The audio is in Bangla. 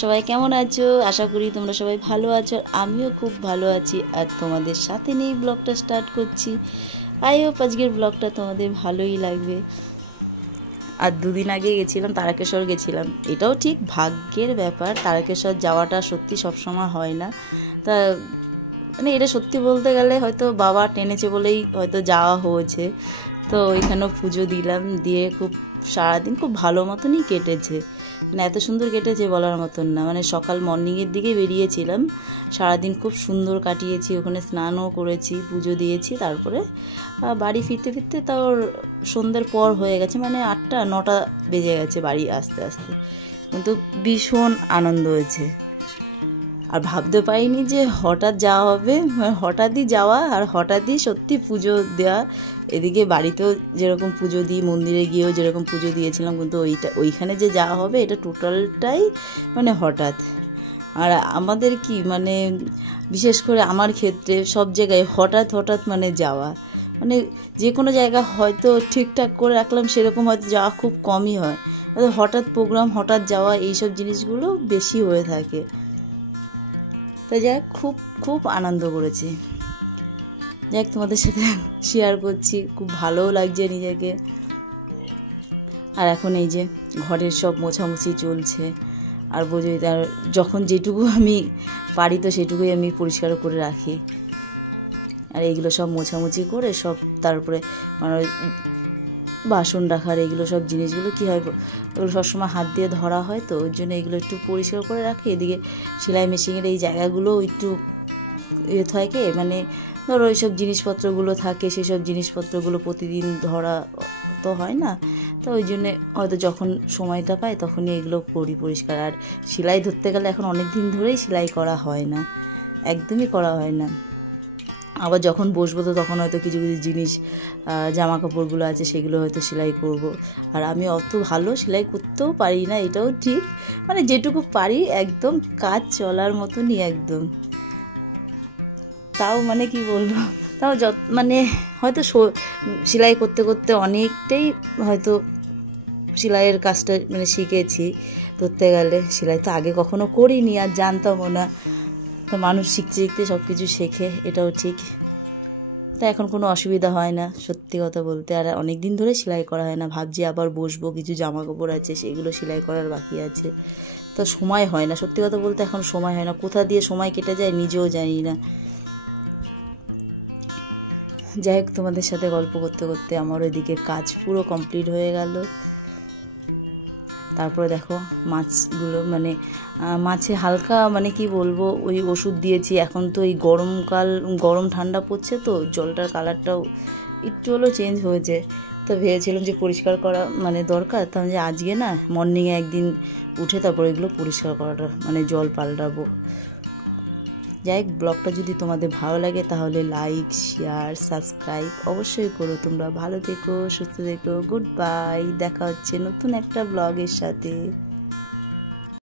সবাই কেমন আছো? আশা করি তোমরা সবাই ভালো আছো। আমিও খুব ভালো আছি আর তোমাদের সাথে নিয়ে ব্লগটা স্টার্ট করছি। আই হোপ আজকের ব্লগটা তোমাদের ভালোই লাগবে। আর দুদিন আগে গেছিলাম, তারকেশ্বর গেছিলাম। এটাও ঠিক ভাগ্যের ব্যাপার, তারকেশ্বর যাওয়াটা সত্যি সবসময় হয় না। তা মানে এটা সত্যি বলতে গেলে হয়তো বাবা টেনেছে বলেই হয়তো যাওয়া হয়েছে। তো ওইখানেও পুজো দিলাম, দিয়ে খুব সারাদিন খুব ভালো মতনই কেটেছে। মানে এত সুন্দর কেটেছে বলার মতন না। মানে সকাল মর্নিংয়ের দিকে বেরিয়েছিলাম, সারাদিন খুব সুন্দর কাটিয়েছি। ওখানে স্নানও করেছি, পুজো দিয়েছি। তারপরে বাড়ি ফিরতে ফিরতে তাও সন্ধ্যের পর হয়ে গেছে, মানে 8টা-9টা বেজে গেছে বাড়ি আসতে আসতে। কিন্তু ভীষণ আনন্দ হয়েছে। আর ভাবতে পারিনি যে হঠাৎ যাওয়া হবে, হঠাৎই যাওয়া আর হঠাৎই সত্যি পুজো দেওয়া। এদিকে বাড়িতেও যেরকম পুজো দিই, মন্দিরে গিয়েও যেরকম পুজো দিয়েছিলাম, কিন্তু ওইখানে যে যাওয়া হবে এটা টোটালটাই মানে হঠাৎ। আর আমাদের কি মানে বিশেষ করে আমার ক্ষেত্রে সব জায়গায় হঠাৎ হঠাৎ মানে যাওয়া, মানে যে কোনো জায়গা হয়তো ঠিকঠাক করে রাখলাম সেরকম হয়তো যাওয়া খুব কমই হয়। হঠাৎ প্রোগ্রাম, হঠাৎ যাওয়া, এইসব জিনিসগুলো বেশি হয়ে থাকে। তাই যাই খুব খুব আনন্দ করেছি। যাই তোমাদের সাথে শেয়ার করছি, খুব ভালোও লাগছে নিজেকে। আর এখন এই যে ঘরের সব মোছামুছি চলছে। আর বোঝোই, আর যখন যেটুকু আমি পারি তো সেটুকুই আমি পরিষ্কার করে রাখি। আর এইগুলো সব মোছামুছি করে সব তারপরে মানে বাসন রাখার এগুলো সব জিনিসগুলো কী হয়, ওগুলো সবসময় হাত দিয়ে ধরা হয়, তো ওই জন্য এগুলো একটু পরিষ্কার করে রাখি। এদিকে সেলাই মেশিনের এই জায়গাগুলো একটু থাকে, মানে ধরো ওইসব জিনিসপত্রগুলো থাকে, সেই সব জিনিসপত্রগুলো প্রতিদিন ধরা তো হয় না। তো ওই জন্যে হয়তো যখন সময়টা পাই তখনই এগুলো করি পরিষ্কার। আর সেলাই ধরতে গেলে এখন অনেক দিন ধরেই সেলাই করা হয় না, একদমই করা হয় না। আবার যখন বসবো তো তখন হয়তো কিছু কিছু জিনিস, জামা কাপড়গুলো আছে সেগুলো হয়তো সেলাই করব। আর আমি অত ভালো সেলাই করতেও পারি না, এটাও ঠিক। মানে যেটুকু পারি একদম কাজ চলার মতনই একদম। তাও মানে কি বলবো, তাও মানে হয়তো সেলাই করতে করতে অনেকটাই হয়তো সেলাইয়ের কাজটা মানে শিখেছি। ধরতে গেলে সেলাই তো আগে কখনো করিনি আর জানতামও না। তো মানুষ শিখতে শিখতে সব কিছু শেখে, এটাও ঠিক। তা এখন কোনো অসুবিধা হয় না সত্যি কথা বলতে। আর অনেক দিন ধরে সেলাই করা হয় না, ভাবছি আবার বসবো। কিছু জামা কাপড় আছে সেগুলো সেলাই করার বাকি আছে, তো সময় হয় না সত্যি কথা বলতে। এখন সময় হয় না, কোথা দিয়ে সময় কেটে যায় নিজেও জানি না। যাই হোক, তোমাদের সাথে গল্প করতে করতে আমার ওইদিকে কাজ পুরো কমপ্লিট হয়ে গেল। তারপরে দেখো মাছগুলো, মানে মাছে হালকা মানে কি বলবো, ওই ওষুধ দিয়েছি। এখন তো এই গরমকাল, গরম ঠান্ডা পড়ছে, তো জলটার কালারটাও একটু হলেও চেঞ্জ হয়েছে। তো ভেবেছিলাম যে পরিষ্কার করা মানে দরকার, তাহলে যে আজকে না মর্নিংয়ে একদিন উঠে তারপর এগুলো পরিষ্কার করাটা মানে জল পাল্টাবো। যাই হোক, ব্লগটা যদি তোমাদের ভালো লাগে তাহলে লাইক, শেয়ার, সাবস্ক্রাইব অবশ্যই করো। তোমরা ভালো থেকো, সুস্থ থেকো। গুড বাই, দেখা হচ্ছে নতুন একটা ব্লগের সাথে।